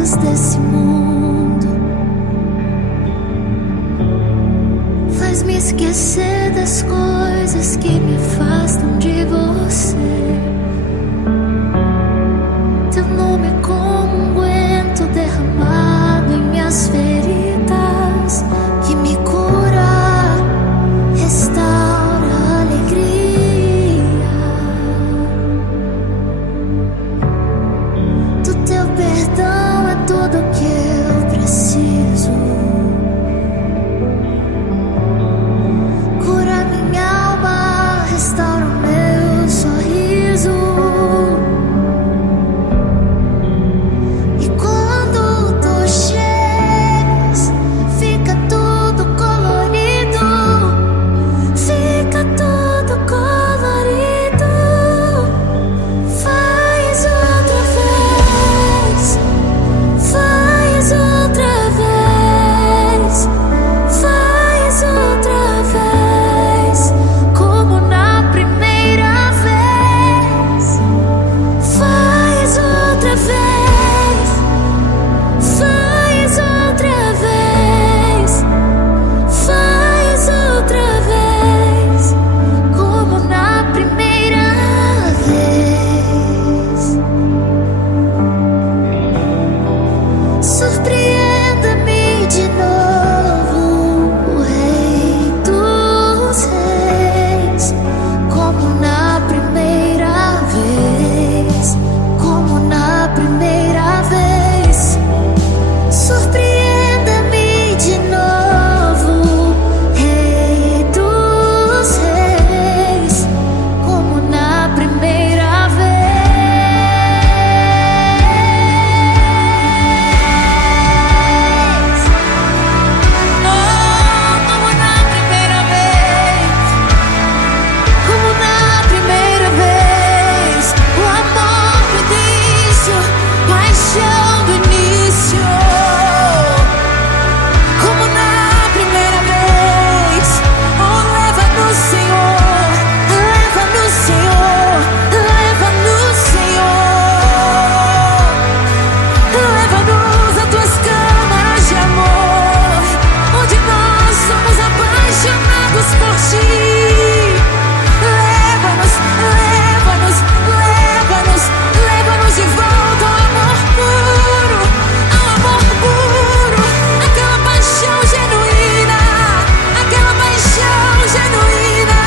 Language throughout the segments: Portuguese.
coisas desse mundo. Faz-me esquecer das coisas que me afastam de você. Teu nome é como um unguento derramado em minhas feridas, que me cura, restaura a alegria. Do teu perdão é tudo que eu preciso. Cura minha alma, restaura o meu sorriso. E quando tu chegas, fica tudo colorido. Fica tudo colorido. Faz outra vez. Faz outra vez. Faz outra vez. Como na primeira vez. Faz outra vez. Faz outra vez. Faz outra vez. Como na primeira vez. Surpreenda-me de novo, Rei dos Reis, como na primeira vez, como na primeira vez. Surpreenda-me de novo, Rei dos Reis, como na primeira vez. Oh, como na primeira vez, como na primeira vez. O amor do início, paixão do início. Como na primeira vez. Oh, leva-nos, Senhor, leva-nos, Senhor, leva-nos, Senhor. Leva-nos a tuas câmaras de amor, onde nós somos apaixonados por ti. Leva-nos, leva-nos, leva-nos, leva-nos de volta ao amor puro, aquela paixão genuína, aquela paixão genuína.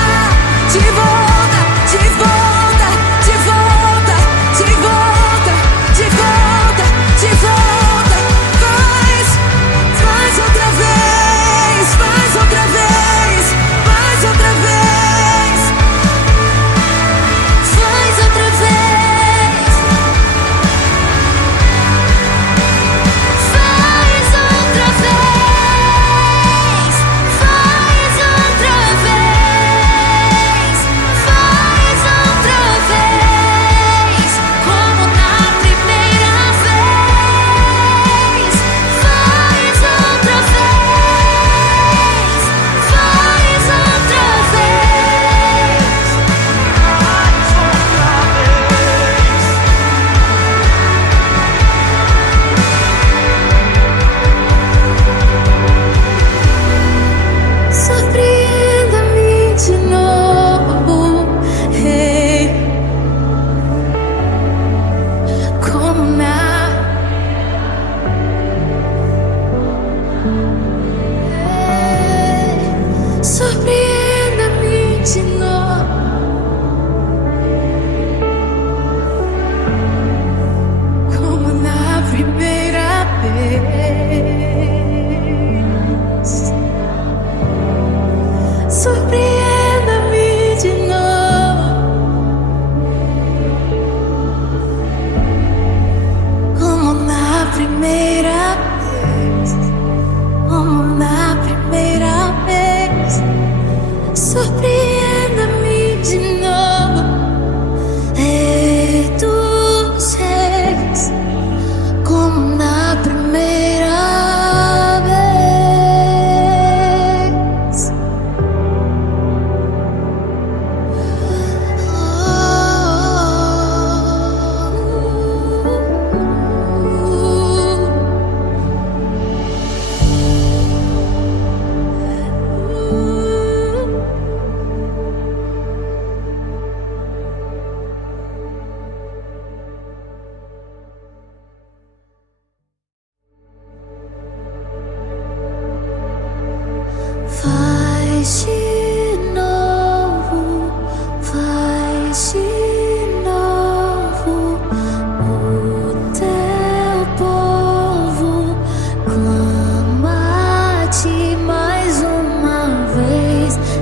De volta, de volta, de volta, de volta, de volta, de volta. Faz outra vez, faz outra vez, faz outra vez. Faz outra vez. Faz outra vez. Faz outra vez. Faz outra vez. Como na primeira vez. Faz outra vez. Faz outra vez. Surpreenda-me de novo, Rei, como na surpreenda-me de novo, como na primeira vez. Surpreenda-me de novo, como na primeira vez, como na primeira vez. Surpreenda-me de novo, Rei dos Reis, como na primeira vez.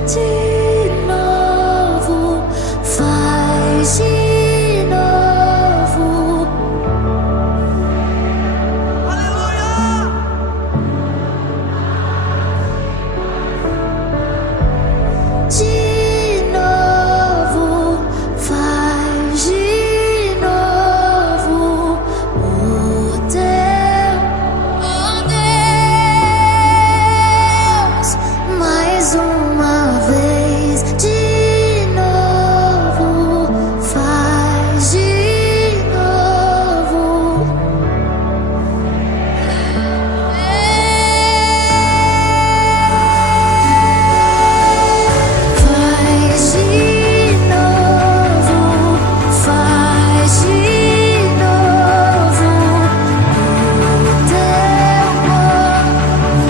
de novo, faz de novo. Aleluia! De novo, faz de novo. Oh Deus, mais uma vez. De novo, faz de novo. Faz de novo, faz de novo.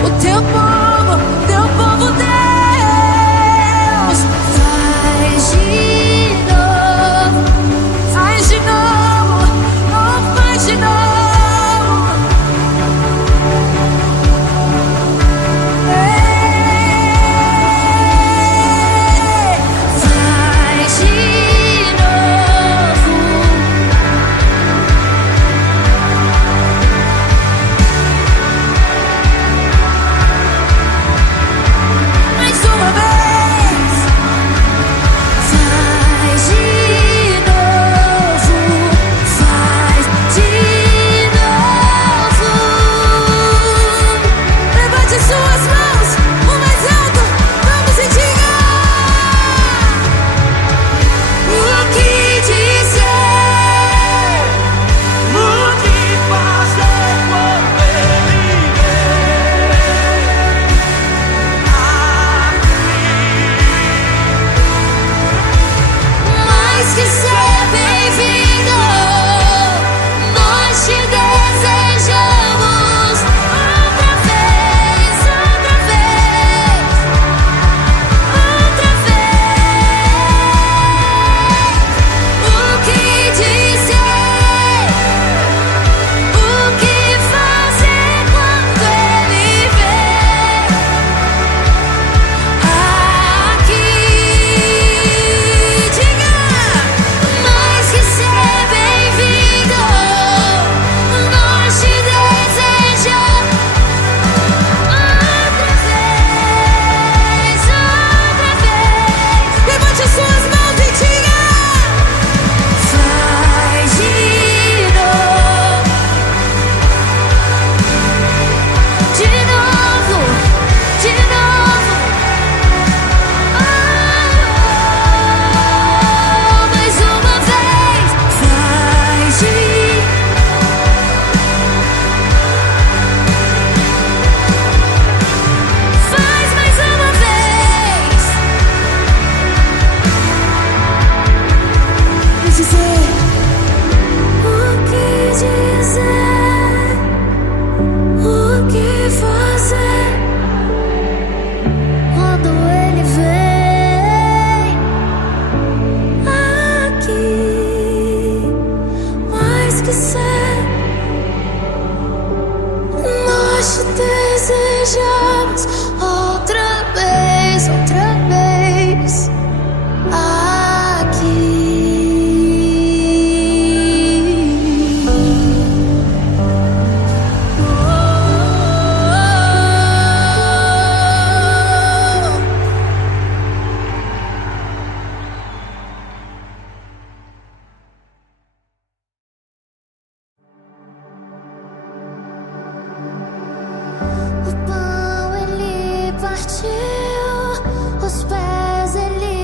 O teu povo, Deus, faz de novo, faz de novo, oh, faz de novo. Faz de novo. Mais uma vez. Faz de novo. Faz de novo. Levante suas mãos, o mais alto, vamos e diga o que dizer, O que fazer quando ele vem? mais que ser bem-vindo. Nós te desejamos outra vez, outra vez, outra vez. O que dizer, o que fazer quando ele vem aqui? Diga, mais que ser bem-vindo. Nós te desejamos outra vez, outra vez. Levante suas mãos e diga: faz de novo, de novo, de novo. Oh, mais uma vez. Faz de Faz mais uma vez. E dizer o que dizer, o que fazer quando ele vem aqui. Mais que ser, nós te desejamos outra vez, outra vez aqui. O pão ele partiu, os pés ele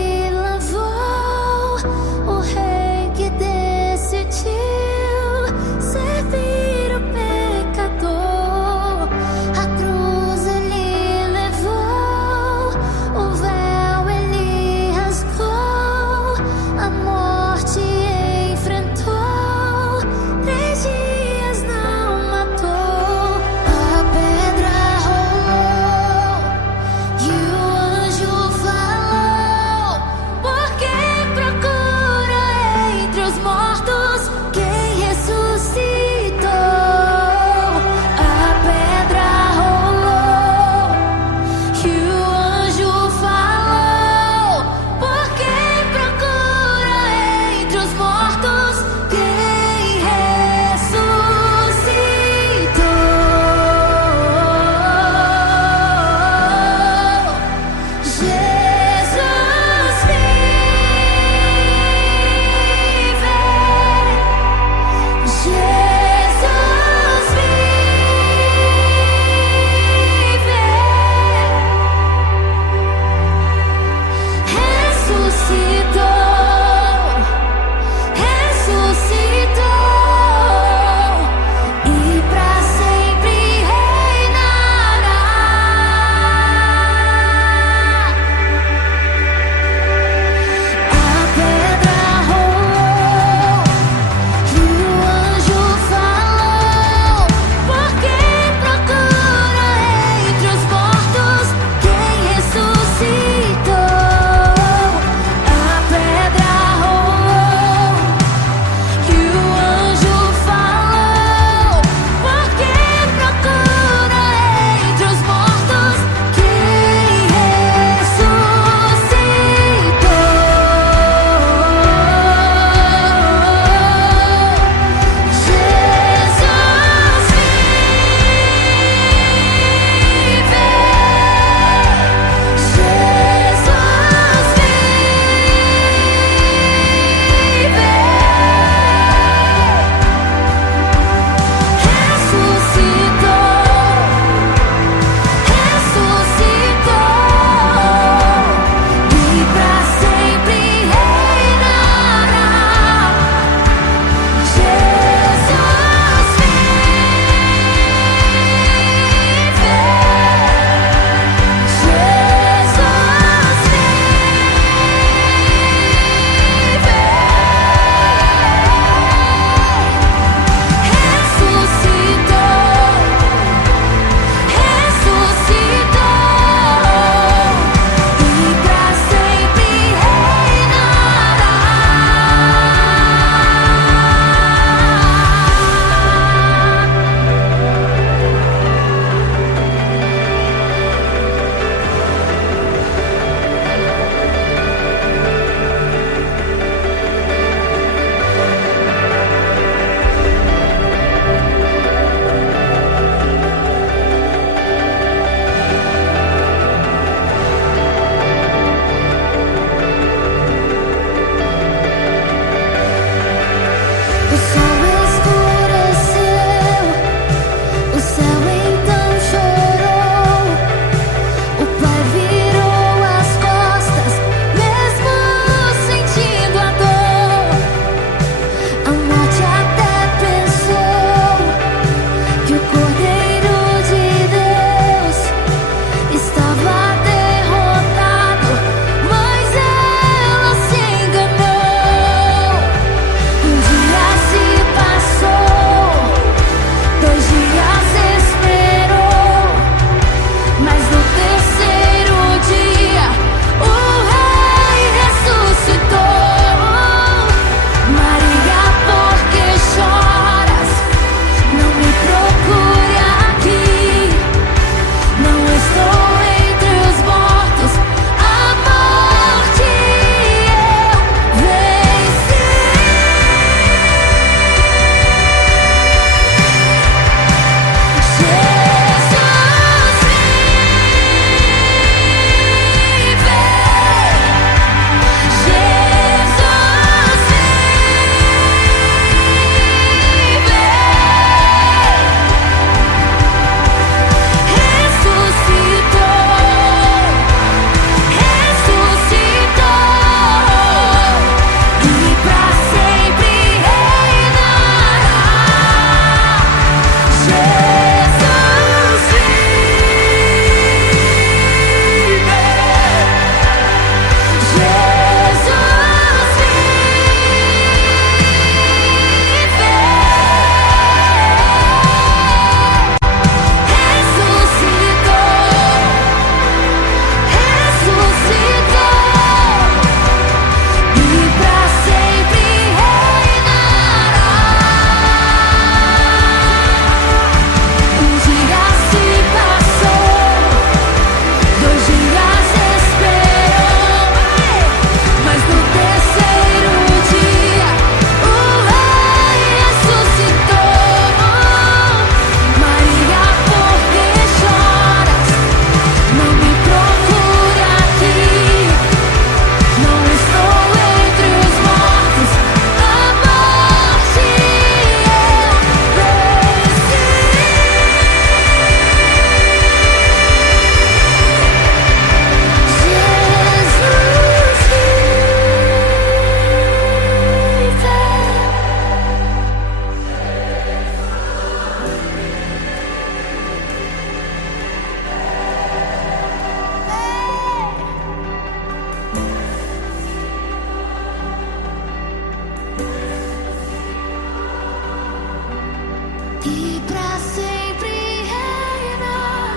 e pra sempre reinar.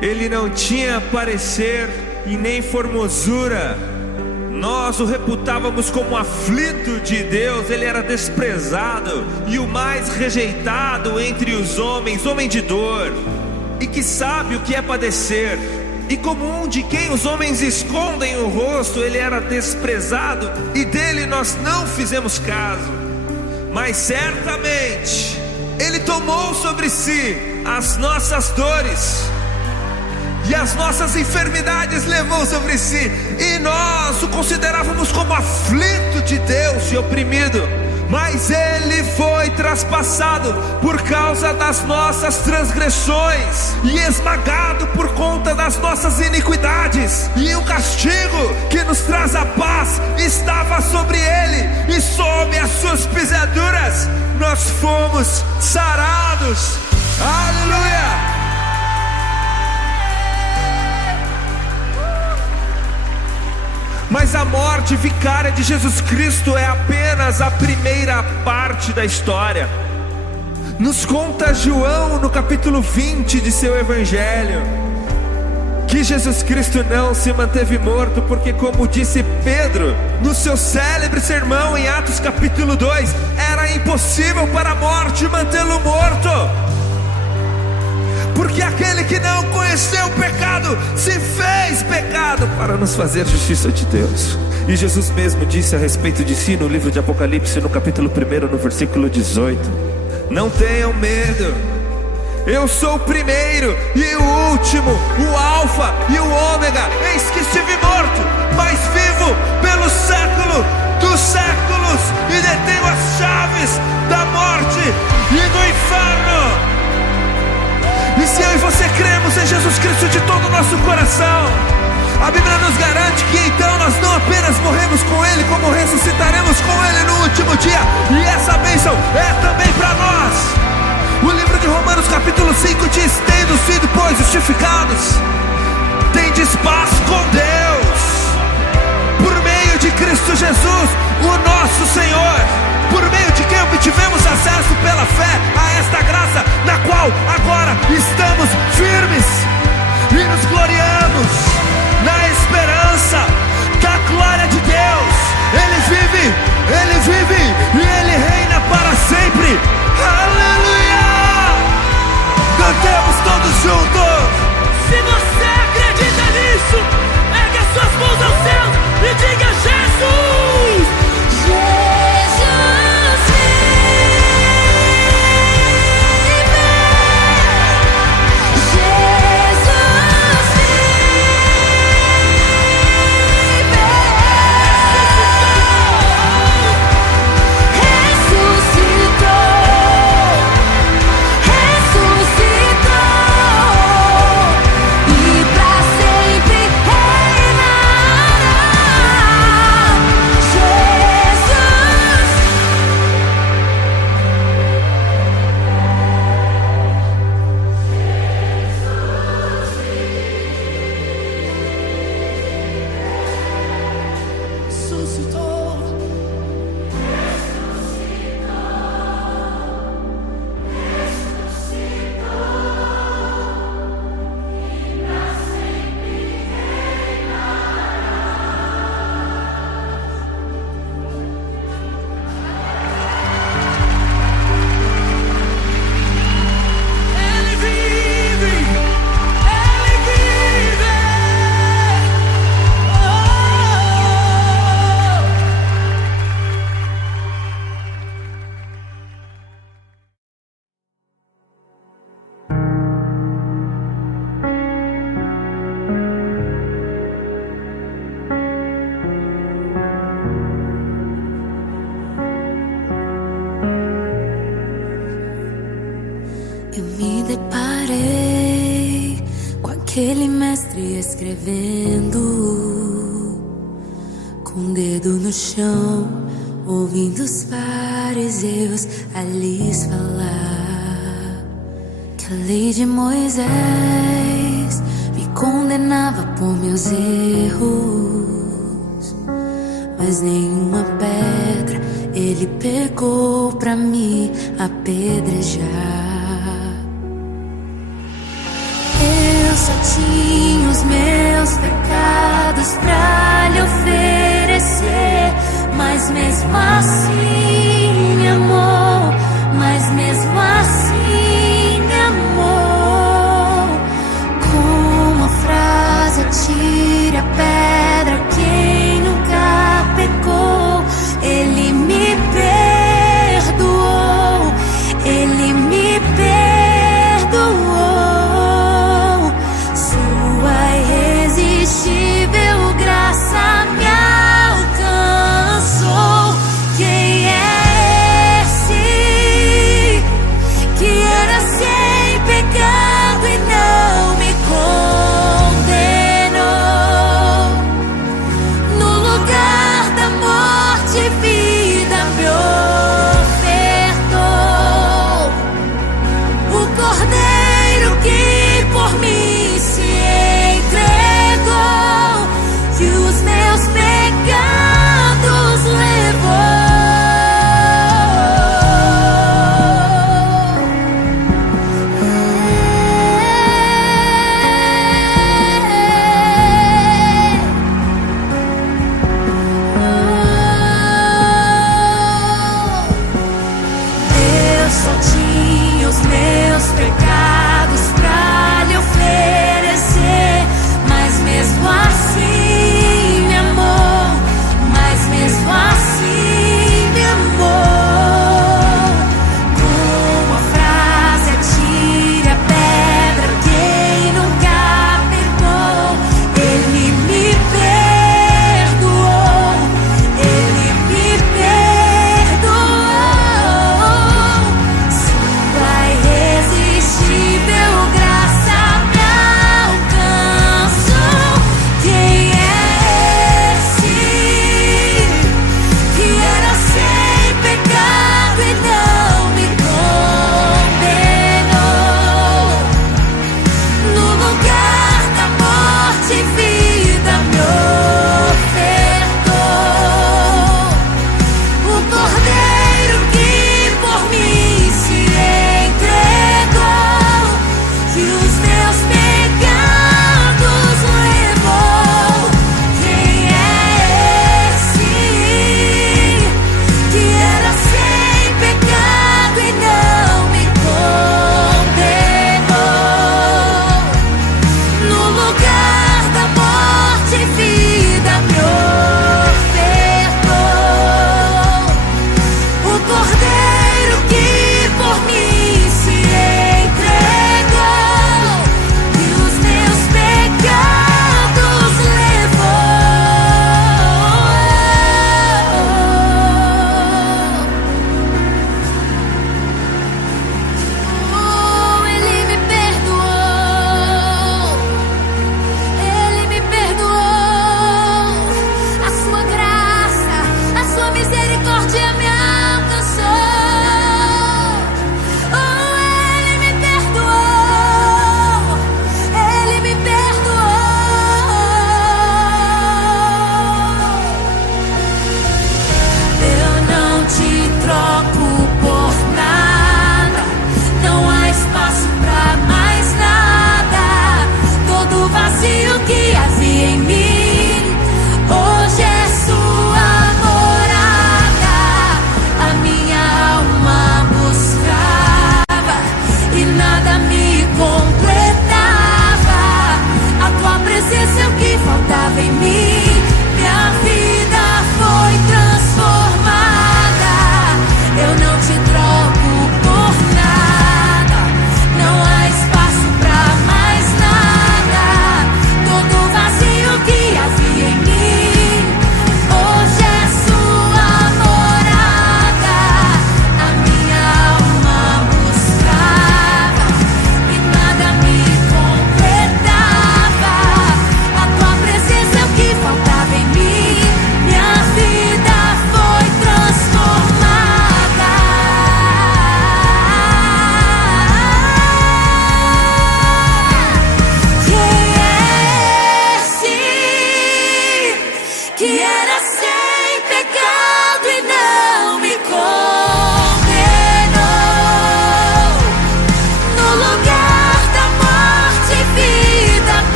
Ele não tinha parecer e nem formosura. Nós o reputávamos como aflito de Deus. Ele era desprezado e o mais rejeitado entre os homens, homem de dor, e que sabe o que é padecer. E como um de quem os homens escondem o rosto, ele era desprezado e dele nós não fizemos caso. Mas certamente ele tomou sobre si as nossas dores e as nossas enfermidades levou sobre si, e nós o considerávamos como aflito de Deus e oprimido. Mas ele foi traspassado por causa das nossas transgressões e esmagado por conta das nossas iniquidades. E o castigo que nos traz a paz estava sobre ele, e sob as suas pisaduras nós fomos sarados. Aleluia! Mas a morte vicária de Jesus Cristo é apenas a primeira parte da história. Nos conta João no capítulo 20 de seu evangelho que Jesus Cristo não se manteve morto, porque, como disse Pedro no seu célebre sermão em Atos capítulo 2, era impossível para a morte mantê-lo morto. Porque aquele que não conheceu o pecado se fez pecado para nos fazer justiça de Deus. E Jesus mesmo disse a respeito de si no livro de Apocalipse, no capítulo 1, no versículo 18: não tenham medo, eu sou o primeiro e o último, o alfa e o ômega. Eis que estive morto, mas vivo pelo século dos séculos, e detenho as chaves da morte e do inferno. E se eu e você cremos em Jesus Cristo de todo o nosso coração, a Bíblia nos garante que então nós não apenas morremos com Ele, como ressuscitaremos com Ele no último dia. E essa bênção é também para nós. O livro de Romanos capítulo 5 diz: tendo sido, pois, justificados, tendes paz com Deus, por meio de Cristo Jesus, o nosso Senhor, por meio de quem obtivemos acesso pela fé a esta graça, na qual agora estamos firmes e nos gloriamos na esperança da glória de Deus. Ele vive e Ele reina para sempre. Aleluia! Cantemos todos juntos. Se você acredita nisso, ergue as suas mãos aos céus e diga: Jesus! Jesus vive, Jesus ressuscitou, e pra sempre reinará. Eu me deparei com aquele mestre escrevendo, com o dedo no chão, ouvindo os fariseus a lhes falar que a lei de Moisés me condenava por meus erros, mas nenhuma pedra ele pegou pra me apedrejar. Eu só tinha os meus pecados pra lhe oferecer, mas mesmo assim me amou, mas mesmo assim me amou. Com uma frase atire a pedra quem nunca pecou. Ele me perdoou, ele me perdoou. Sua irresistível graça me alcançou. Quem é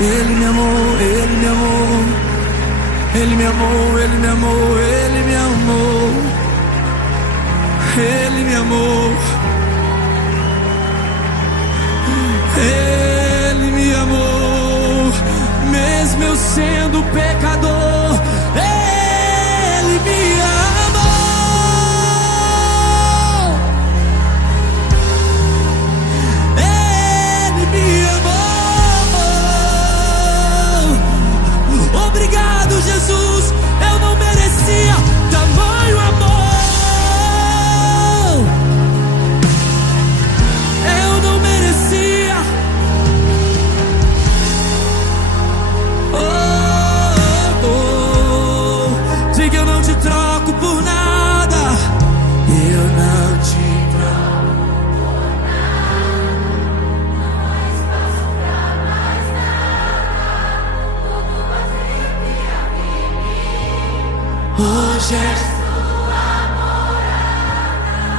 Ele me amou, Ele me amou. Ele me amou, Ele me amou, Ele me amou. Ele me amou. Ele me amou. Mesmo eu sendo pecador, Ele me amou. Ele me amou. Obrigado, Jesus. Eu não merecia tamanho amor. Eu não merecia. Diga: eu não te troco por nada. Eu não te troco por nada. Não espaço pra mais nada. Tudo vazio que havia em mim. Hoje é sua morada. Na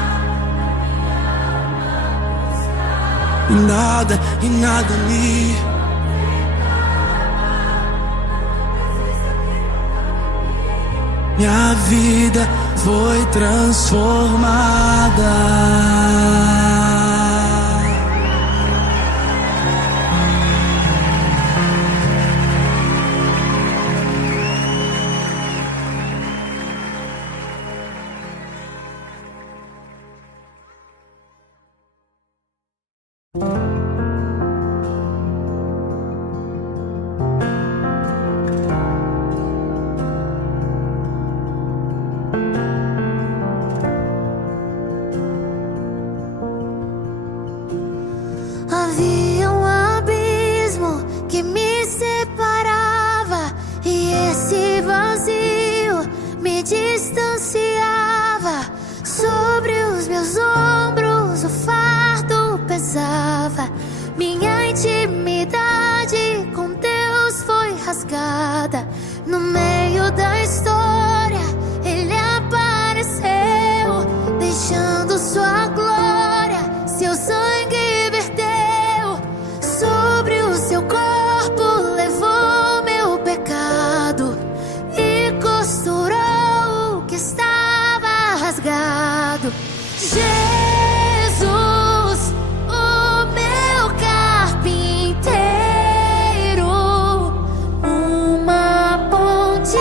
minha alma buscar. E nada me. Minha vida foi transformada. Havia um abismo que me separava, e esse vazio me distanciava. Sobre os meus ombros o fardo pesava. Minha intimidade com Deus foi rasgada. No meio da história Ele apareceu, deixando sua glória, seu sangue verteu. Sobre o seu corpo levou meu pecado e costurou o que estava rasgado. Jesus, o meu carpinteiro, uma ponte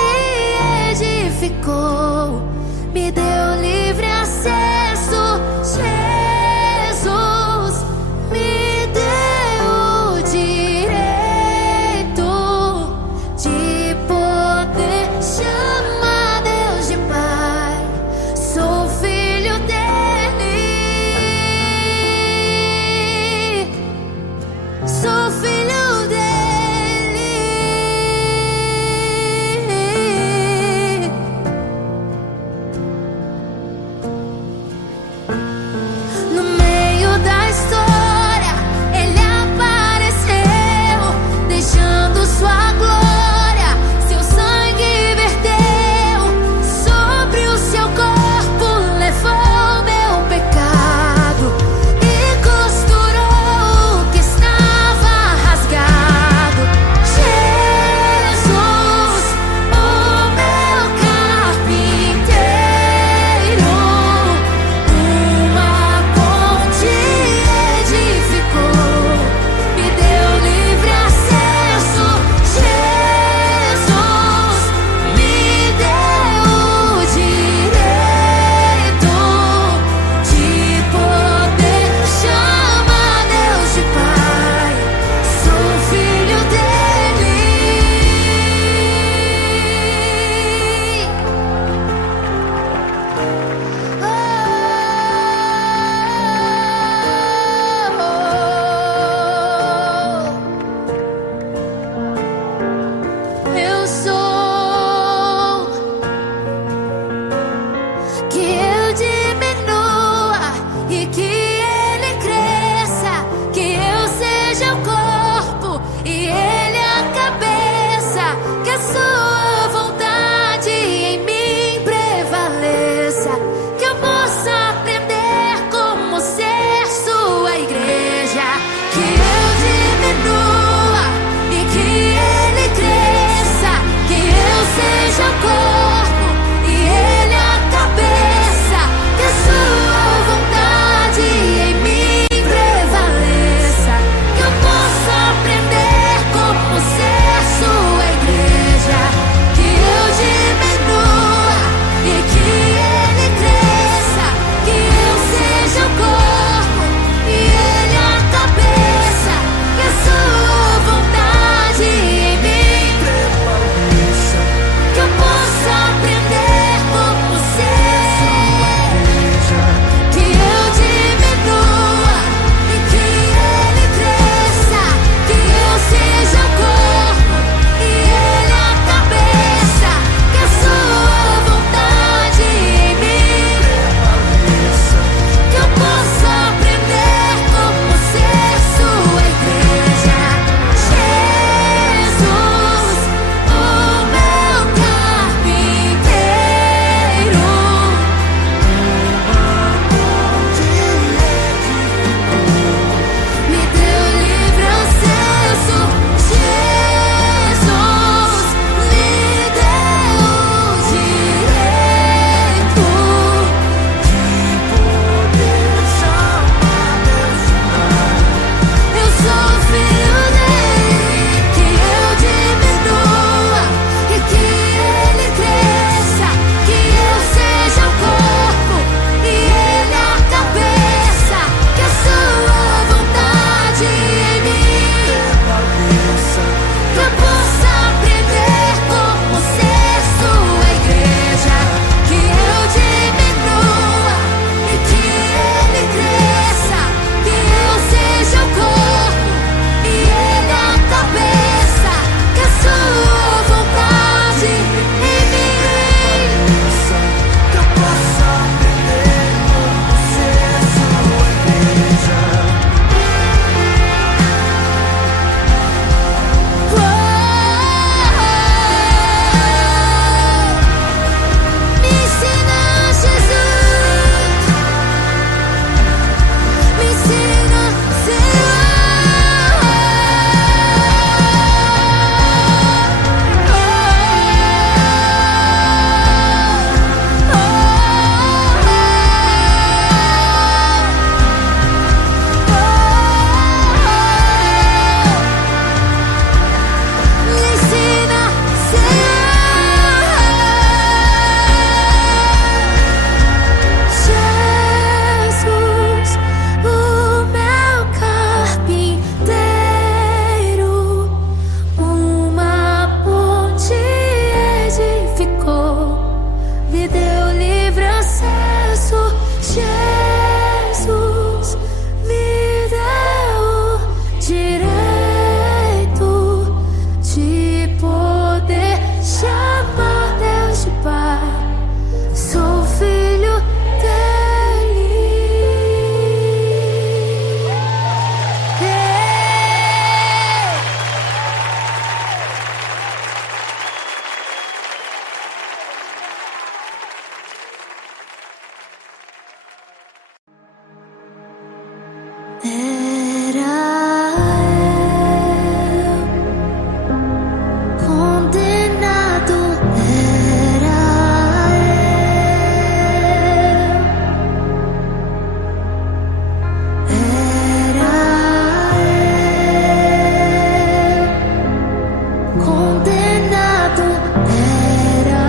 condenado era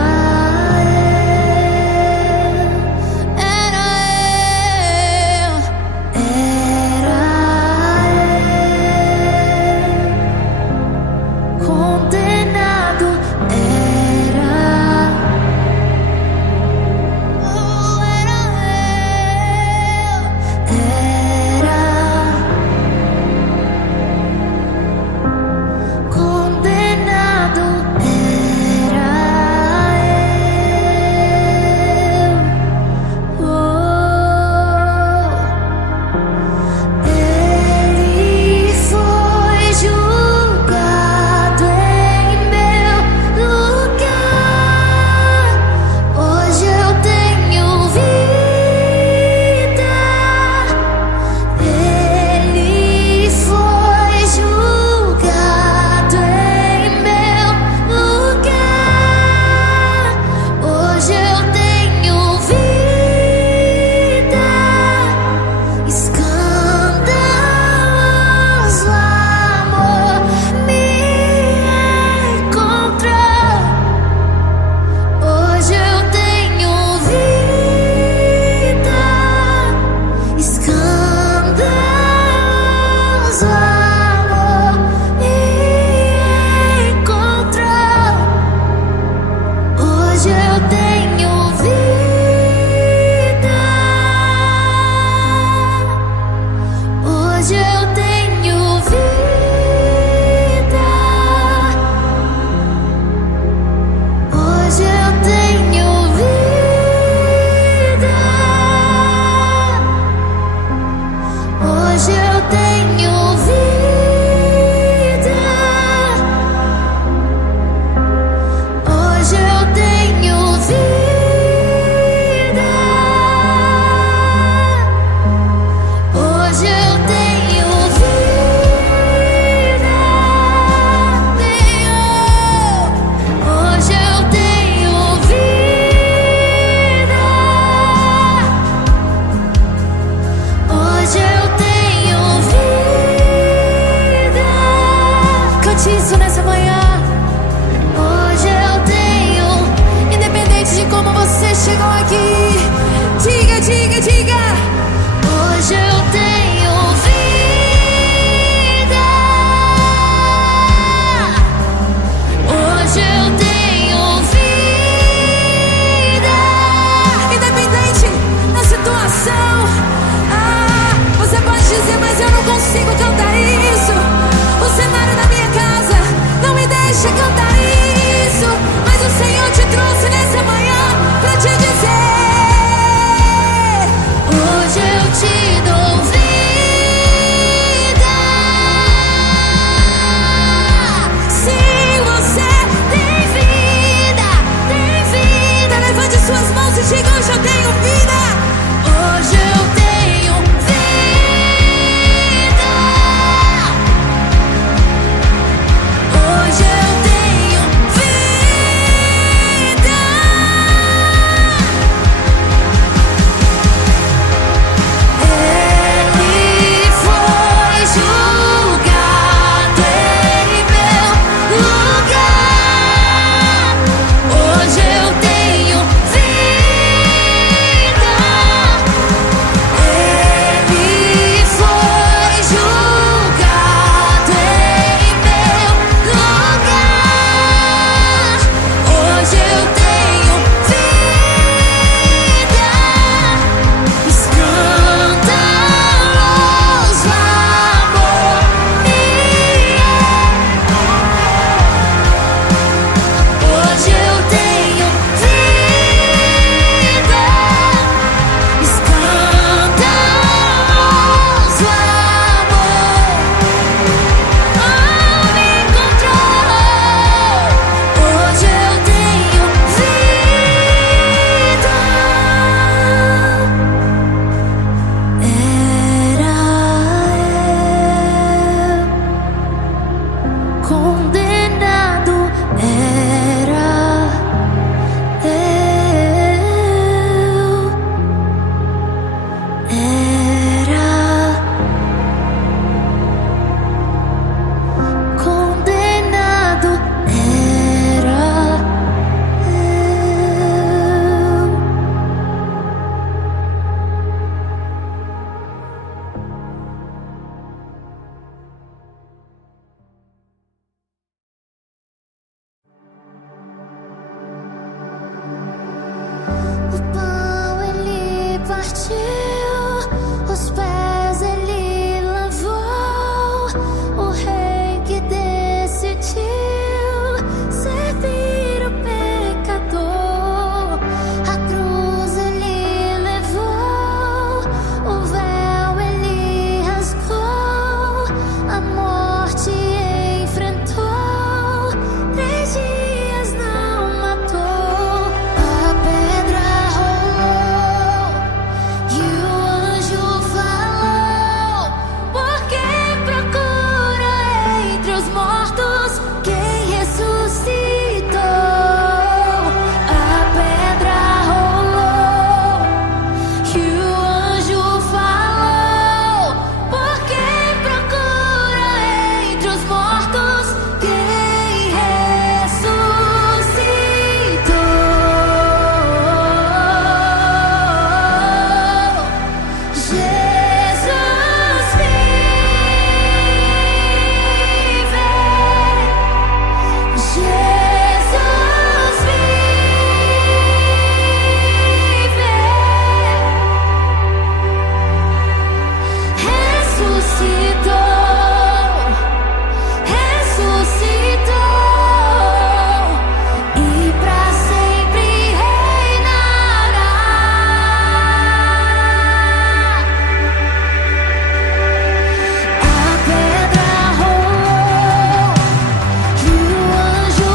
eu, condenado era, oh, era condenado era eu, oh, ele foi julgado em meu lugar. Jesus vive, ressuscitou, ressuscitou e pra sempre reinará. A pedra rolou e o anjo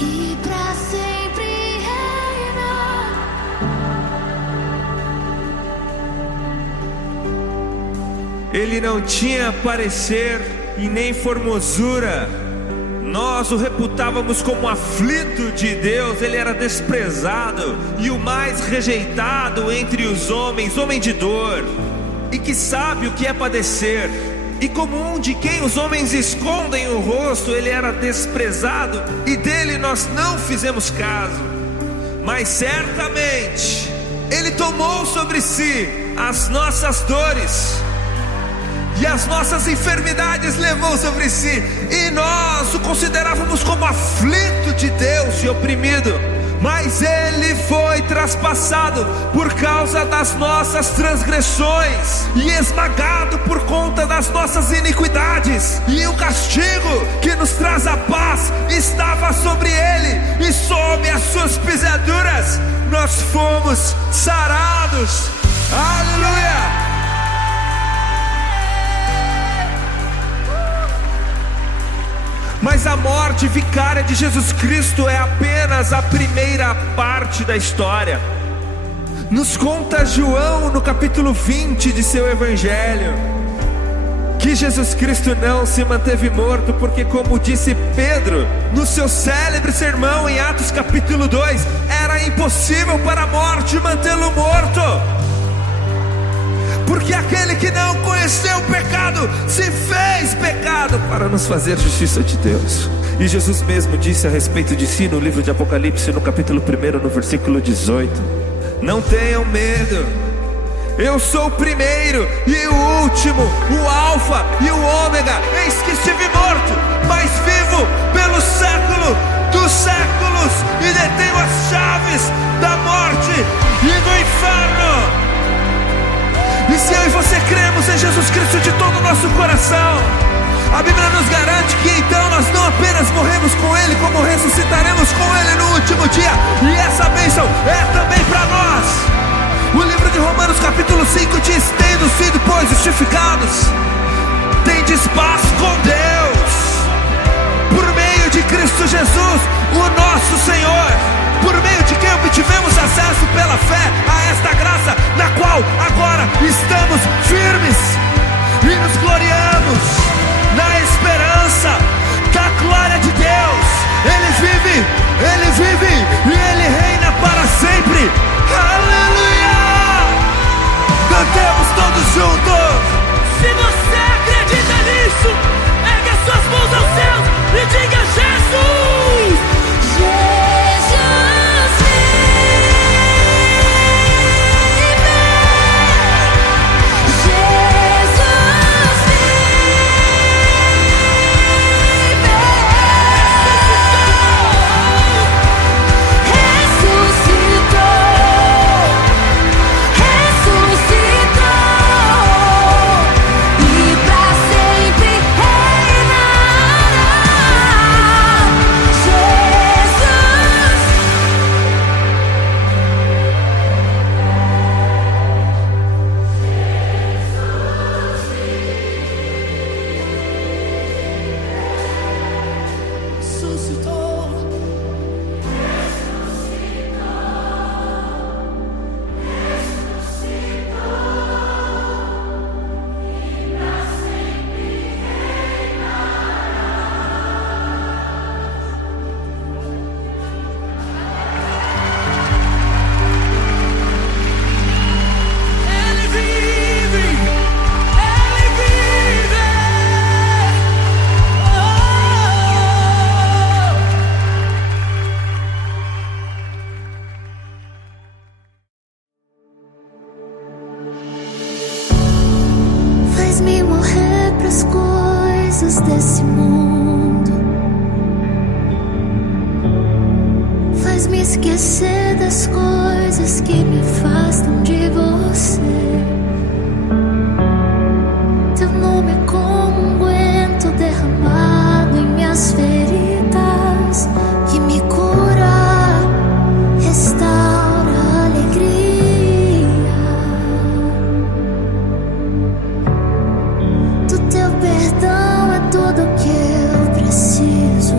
e pra sempre reinar. Ele não tinha parecer e nem formosura. Nós o reputávamos como aflito de Deus. Ele era desprezado e o mais rejeitado entre os homens, homem de dor, e que sabe o que é padecer. E como um de quem os homens escondem o rosto, ele era desprezado, e dele nós não fizemos caso. Mas certamente ele tomou sobre si as nossas dores e as nossas enfermidades levou sobre si, e nós o considerávamos como aflito de Deus e oprimido. Mas ele foi traspassado por causa das nossas transgressões e esmagado por conta das nossas iniquidades. E o castigo que nos traz a paz estava sobre ele, e sob as suas pisaduras nós fomos sarados. Aleluia! Mas a morte vicária de Jesus Cristo é apenas a primeira parte da história. Nos conta João no capítulo 20 de seu evangelho que Jesus Cristo não se manteve morto, porque, como disse Pedro no seu célebre sermão em Atos capítulo 2, era impossível para a morte mantê-lo morto. Porque aquele que não conheceu o pecado se fez pecado para nos fazer justiça de Deus. E Jesus mesmo disse a respeito de si no livro de Apocalipse, no capítulo 1, no versículo 18: não tenham medo, eu sou o primeiro e o último, o Alfa e o Ômega. Eis que estive morto, mas vivo pelo século dos séculos, e detenho as chaves da morte e do inferno. E se eu e você cremos em Jesus Cristo de todo o nosso coração, a Bíblia nos garante que então nós não apenas morremos com Ele, como ressuscitaremos com Ele no último dia. E essa bênção é também para nós. O livro de Romanos capítulo 5 diz: tendo sido, pois, justificados, tendes paz com Deus, por meio de Cristo Jesus, o nosso Senhor, por meio de quem obtivemos acesso pela fé a esta graça, na qual agora estamos firmes e nos gloriamos na esperança da glória de Deus. Ele vive e Ele reina para sempre. Aleluia! Cantemos todos juntos. Se você acredita nisso, ergue as suas mãos aos céus e diga: Jesus! Jesus vive, Jesus ressuscitou, e pra sempre reinará. Faz-me morrer pras coisas desse mundo, faz-me esquecer das coisas que me afastam de você. Teu nome é como um unguento derramado em minhas feridas, que me cura, restaura a alegria. Do teu perdão é tudo que eu preciso.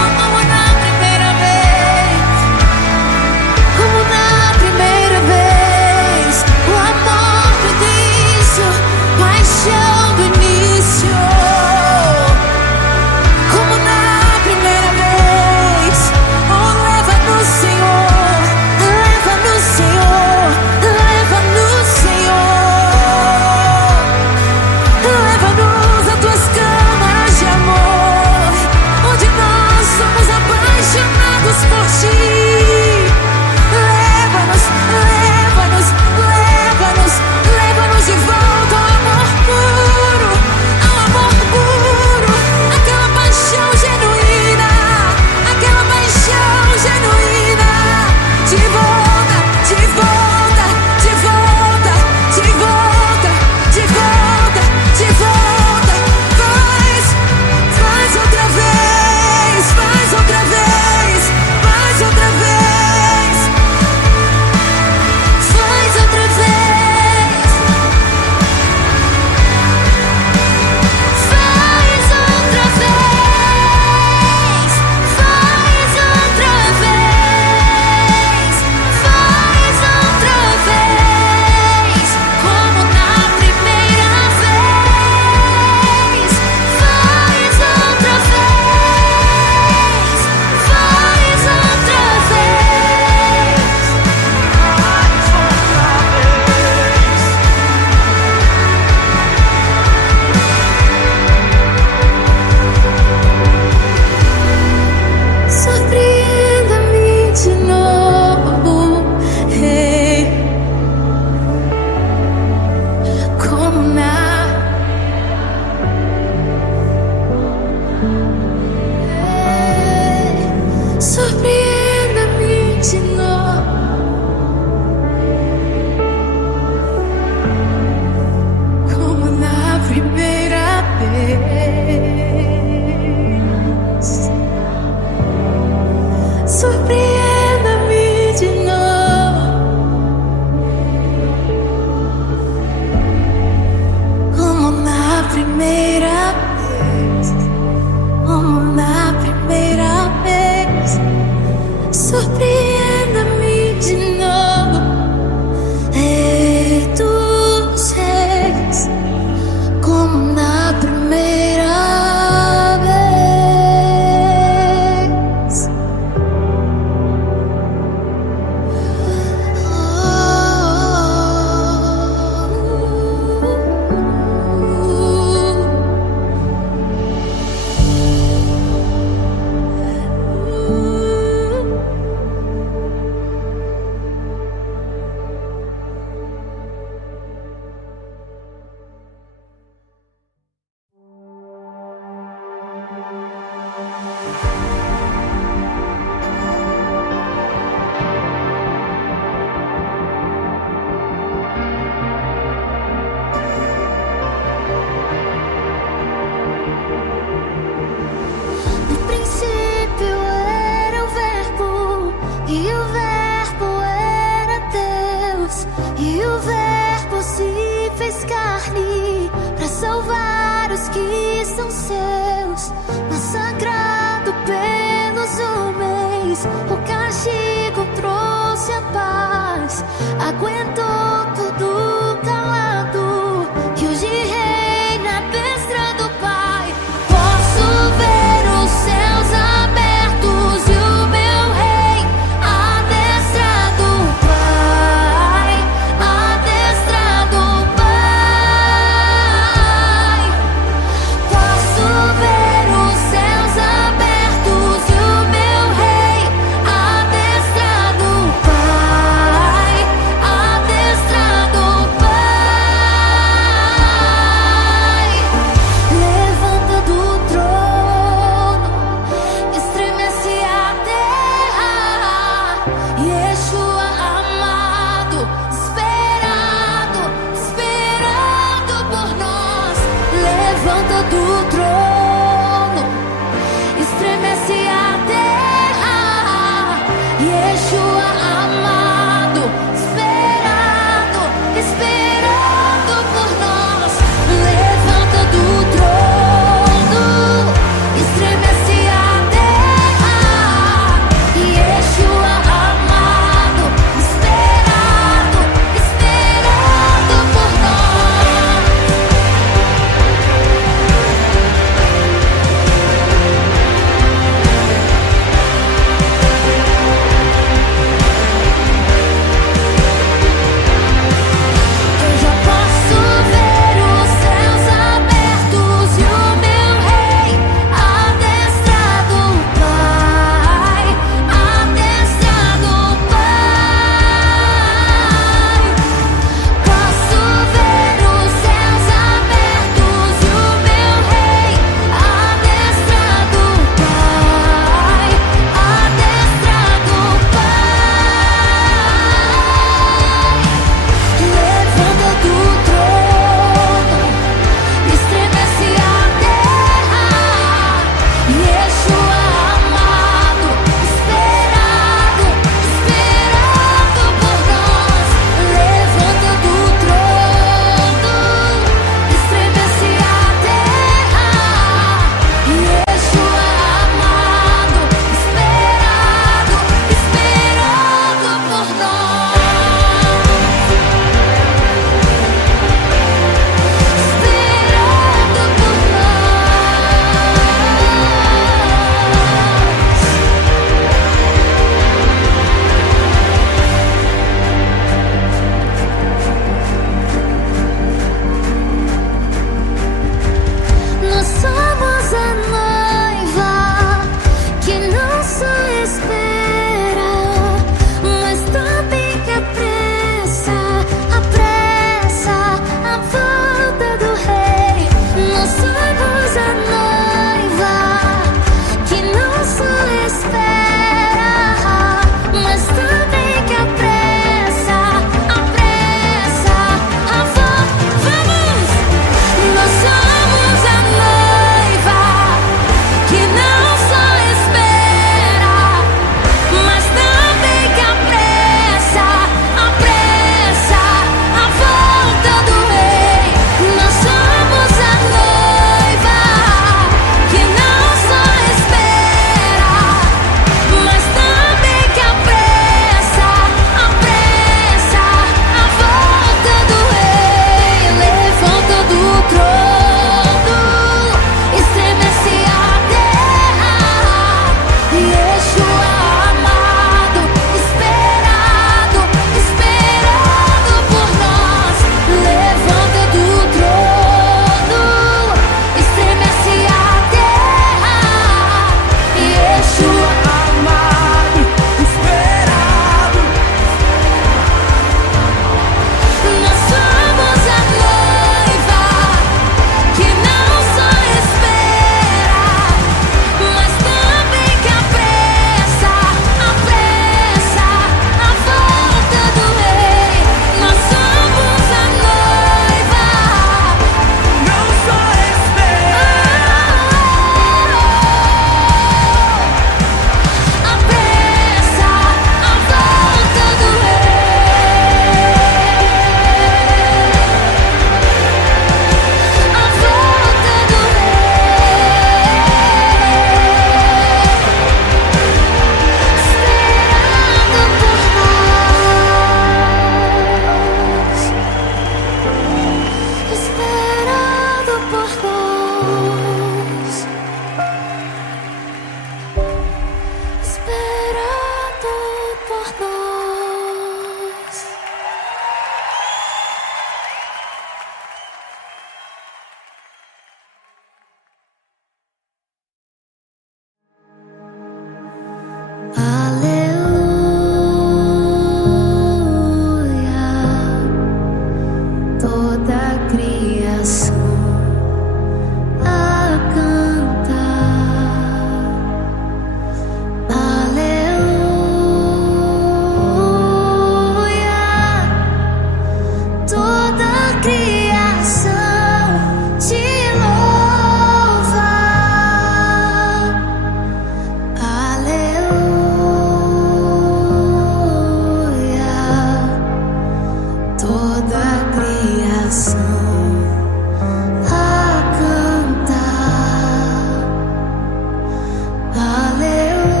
aleluia.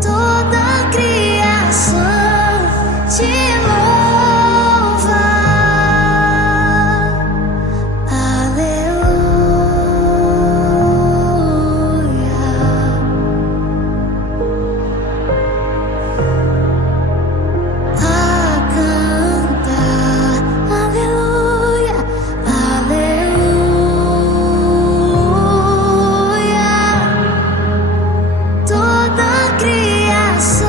Toda a criação te louva, aleluia. A cantar, aleluia, aleluia. Toda a criação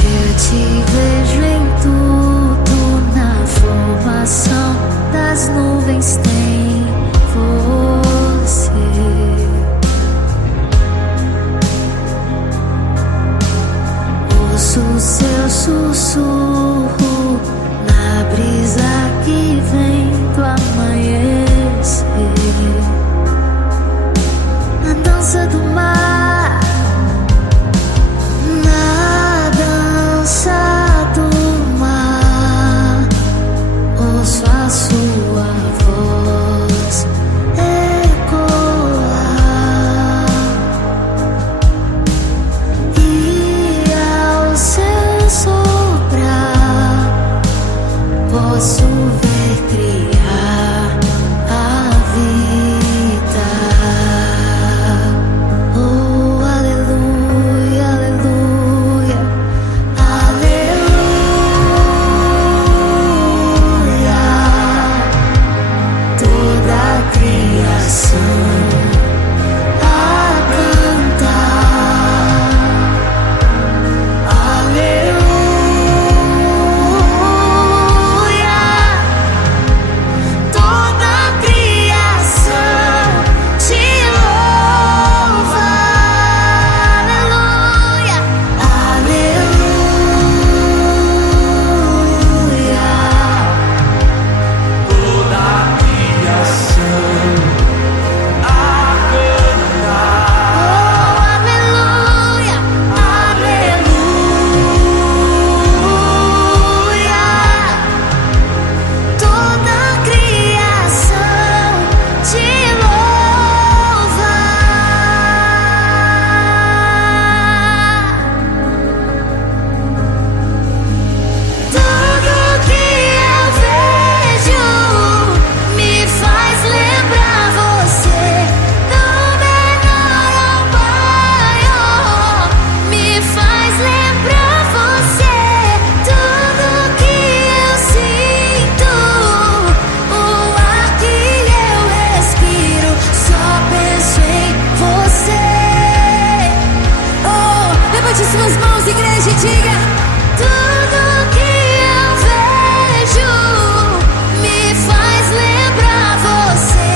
eu te vejo em tudo, na formação das nuvens tem você. Ouço o seu sussurro na brisa que vem do amanhecer, na dança do mar, na dança do mar. Ouço a sua voz ecoar, e ao seu soprar posso ver criar a vida. Oh, aleluia, aleluia, aleluia. Toda a criação a cantar, aleluia. Toda a criação te louva, aleluia, aleluia. Toda a criação a cantar. Oh, aleluia, aleluia. Toda a criação te louva. Tudo que eu vejo me faz lembrar você, do menor ao maior, me faz lembrar você. Tudo que eu sinto, o ar que eu respiro, só penso em você. Oh, levante suas mãos, igreja, e diga: tudo que eu vejo me faz lembrar você,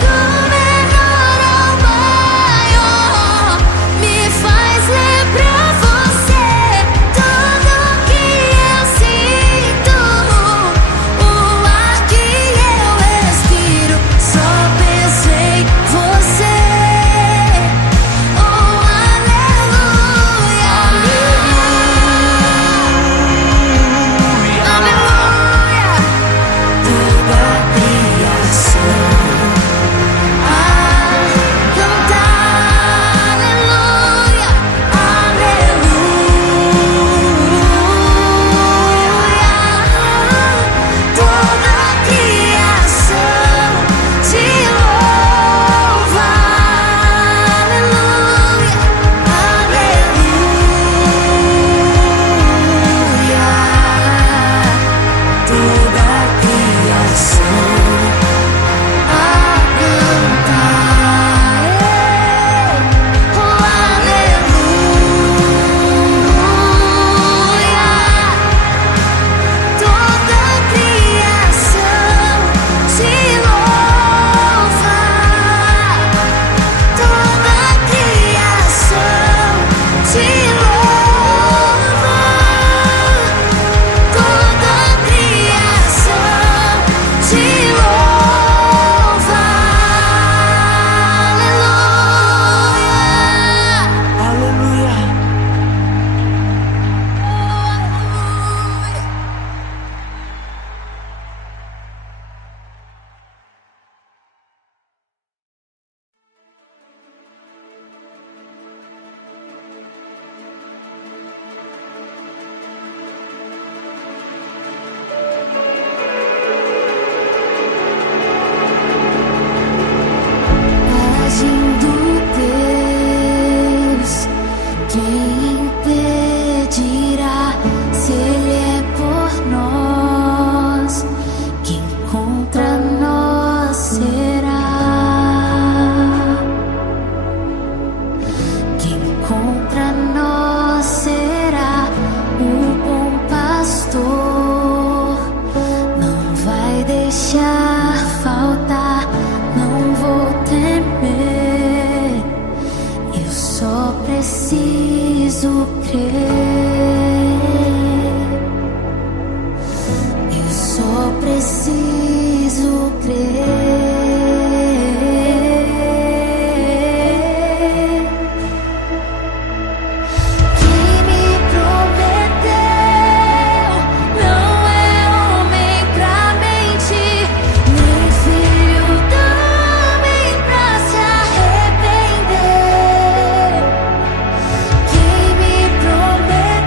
do menor ao maior, me faz lembrar você. Tudo que eu sinto, o ar que eu respiro, só penso em você. Oh, aleluia, aleluia. Toda a criação a cantar, aleluia, aleluia. Toda a criação te louva, aleluia, aleluia. Toda a criação a cantar, oh, aleluia. Toda a criação te louva, toda a criação te louva, toda a criação te louva, aleluia. Aleluia. preciso crer. Eu só preciso crer. Quem me prometeu não é homem pra mentir, nem filho também pra se arrepender. Quem me prometeu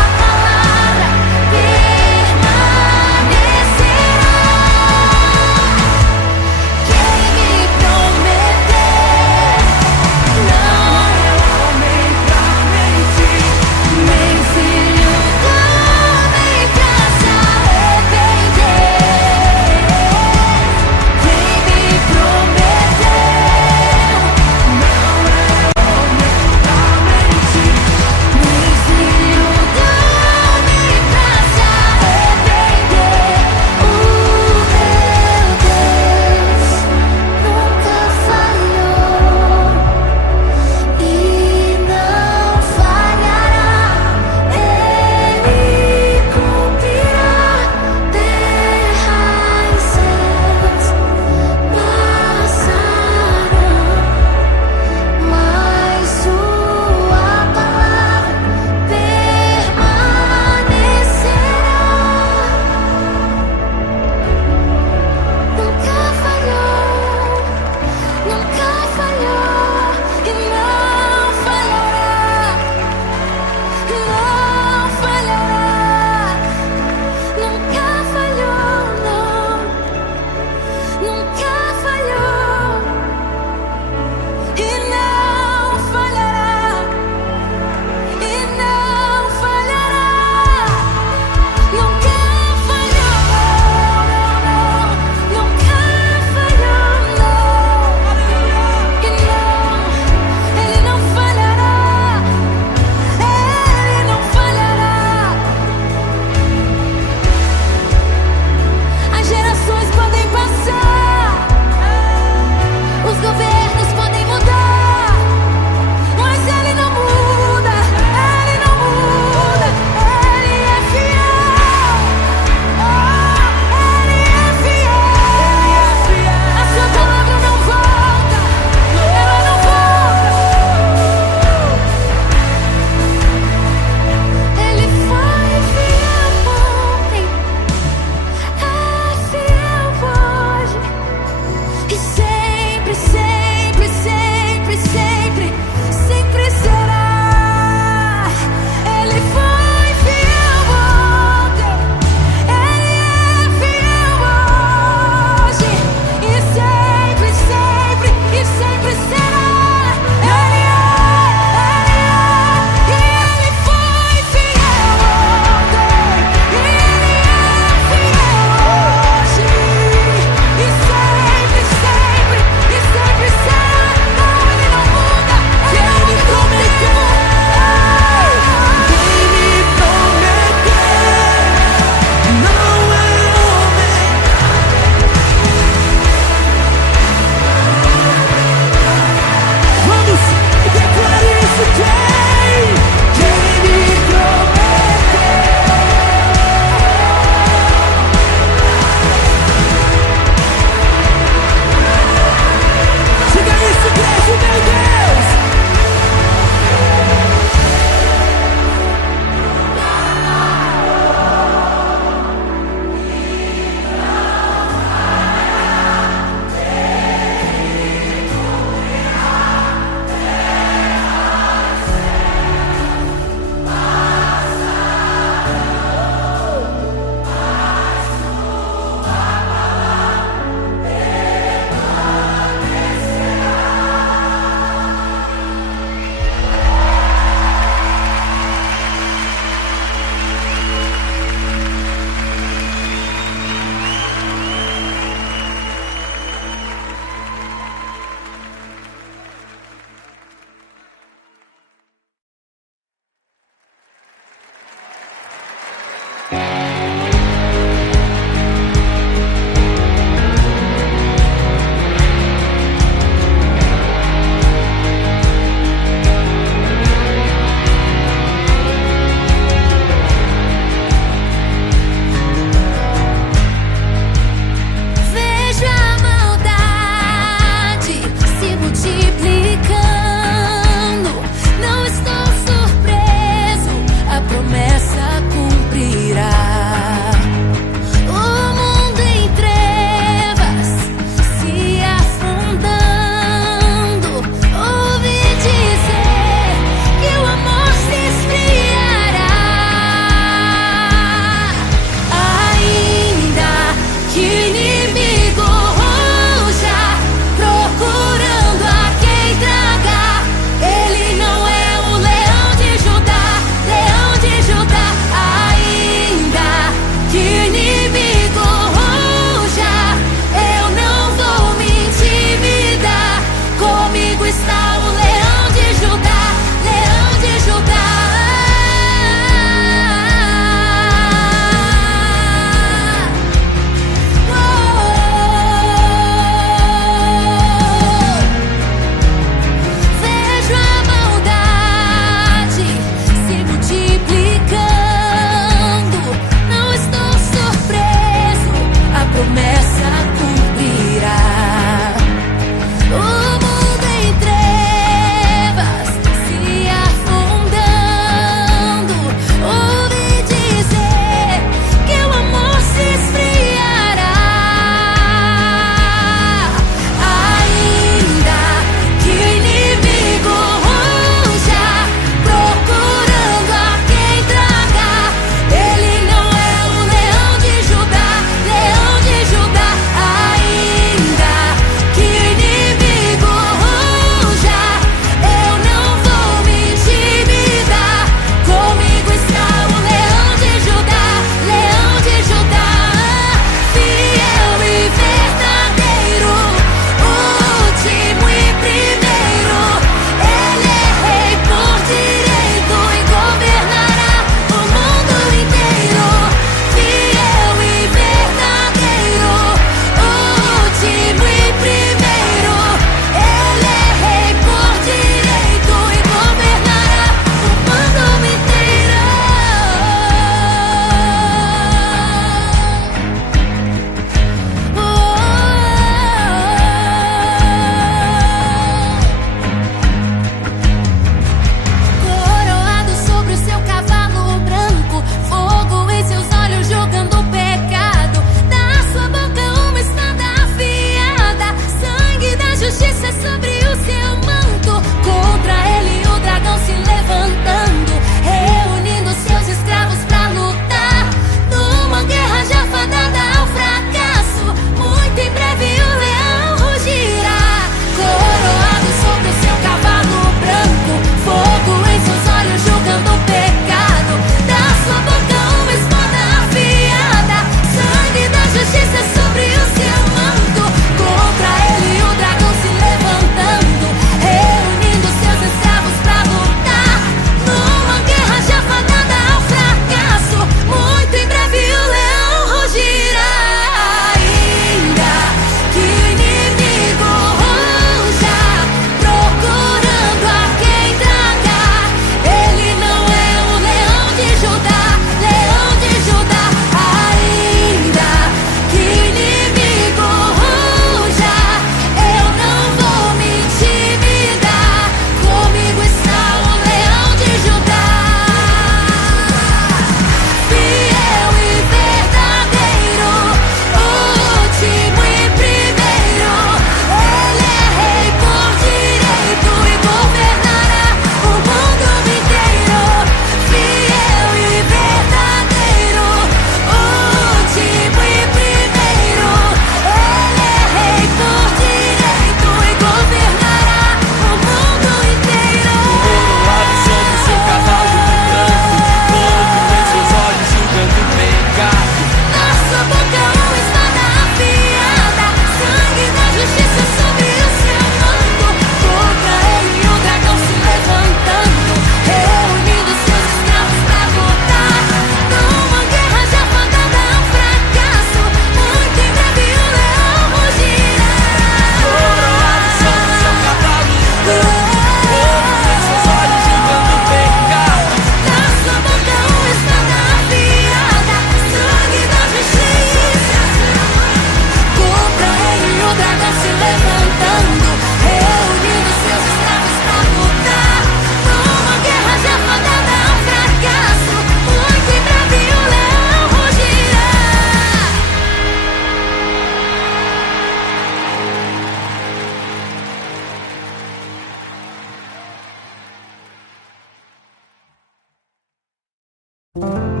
mim.